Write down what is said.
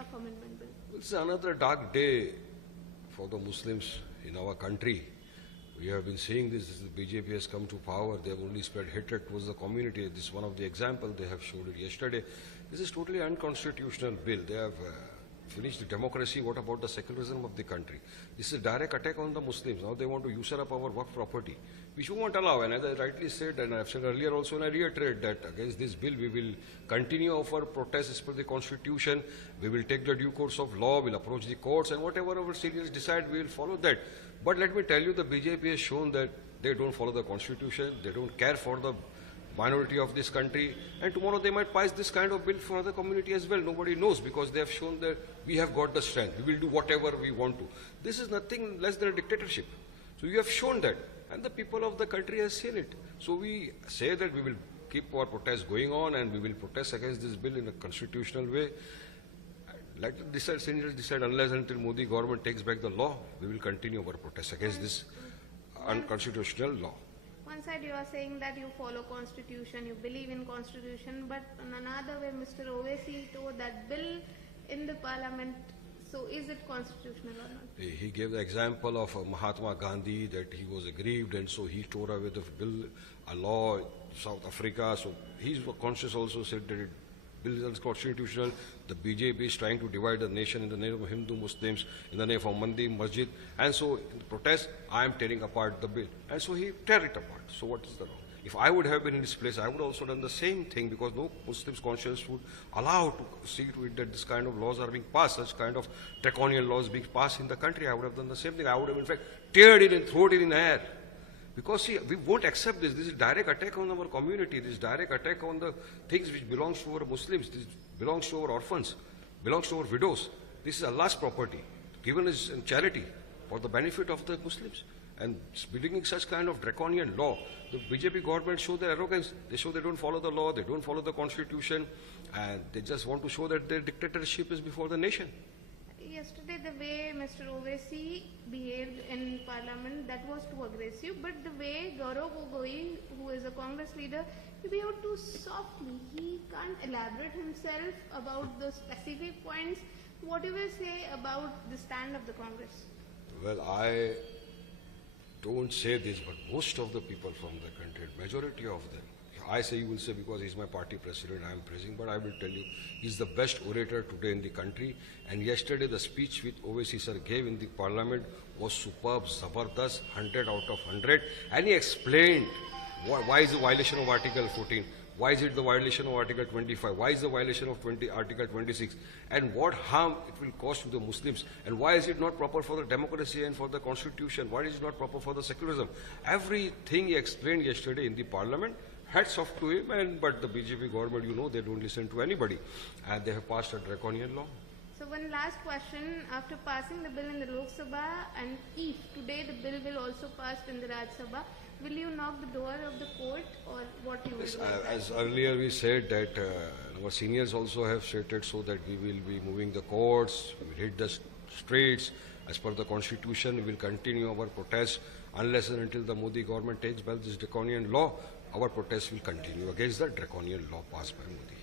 Waqf Amendment Bill? It's another dark day for the Muslims in our country. We have been seeing this. The BJP has come to power. They have only spread hatred towards the community. This is one of the examples. They have showed it yesterday. This is totally unconstitutional bill. They have finished the democracy. What about the secularism of the country? This is a direct attack on the Muslims. Now they want to usurp our work property, which we won't allow. And as I rightly said, and I've said earlier also, and I reiterate that against this bill, we will continue our protests as per the Constitution. We will take the due course of law. We'll approach the courts, and whatever our seniors decide, we will follow that. But let me tell you, the BJP has shown that they don't follow the Constitution. They don't care for the minority of this country, and tomorrow they might pass this kind of bill for other community as well. Nobody knows, because they have shown that we have got the strength. We will do whatever we want to. This is nothing less than a dictatorship. So you have shown that, and the people of the country has seen it. So we say that we will keep our protests going on, and we will protest against this bill in a constitutional way. Let the decide, seniors decide. Unless until Modi government takes back the law, we will continue our protest against this unconstitutional law. One side you are saying that you follow Constitution, you believe in Constitution, but on another way, Mr. Owaisi told that bill in the Parliament. So is it constitutional or not? He gave the example of Mahatma Gandhi, that he was aggrieved and so he tore away the bill, a law, South Africa. So his conscience also said that it bill is unconstitutional. The BJP is trying to divide the nation in the name of Hindu Muslims, in the name of Mandir, Masjid. And so in the protest, I am tearing apart the bill. And so he tear it apart. So what is the wrong? If I would have been in his place, I would also done the same thing, because no Muslim's conscience would allow to see to it that this kind of laws are being passed, such kind of draconian laws being passed in the country. I would have done the same thing. I would have in fact teared it and thrown it in the air. Because see, we won't accept this. This is direct attack on our community. This is direct attack on the things which belongs to our Muslims. This belongs to our orphans, belongs to our widows. This is Allah's property, given as in charity for the benefit of the Muslims. And bringing such kind of draconian law, the BJP government show their arrogance. They show they don't follow the law, they don't follow the Constitution, and they just want to show that their dictatorship is before the nation. Yesterday, the way Mr. Owaisi behaved in Parliament, that was too aggressive. But the way Gaurav Gogoi, who is a Congress leader, he behaved too softly. He can't elaborate himself about the specific points. What do you will say about the stand of the Congress? Well, I don't say this, but most of the people from the country, majority of them, I say, you will say because he's my party president, I am praising, but I will tell you, he's the best orator today in the country. And yesterday, the speech which Owaisi sir gave in the parliament was superb, zabardast, 100 out of 100. And he explained why is the violation of Article 14, why is it the violation of Article 25, why is the violation of Article 26, and what harm it will cause to the Muslims, and why is it not proper for the democracy and for the Constitution, why is it not proper for the secularism. Everything he explained yesterday in the parliament. Hats off to him, but the BJP government, you know, they don't listen to anybody, and they have passed a draconian law. So one last question: after passing the bill in the Lok Sabha, and if today the bill will also pass in the Rajya Sabha, will you knock the door of the court, or what you will do? As earlier we said that our seniors also have stated so that we will be moving the courts, we will hit the streets. As per the Constitution, we will continue our protests unless and until the Modi government takes back this draconian law. Our protests will continue against the draconian law passed by Modi.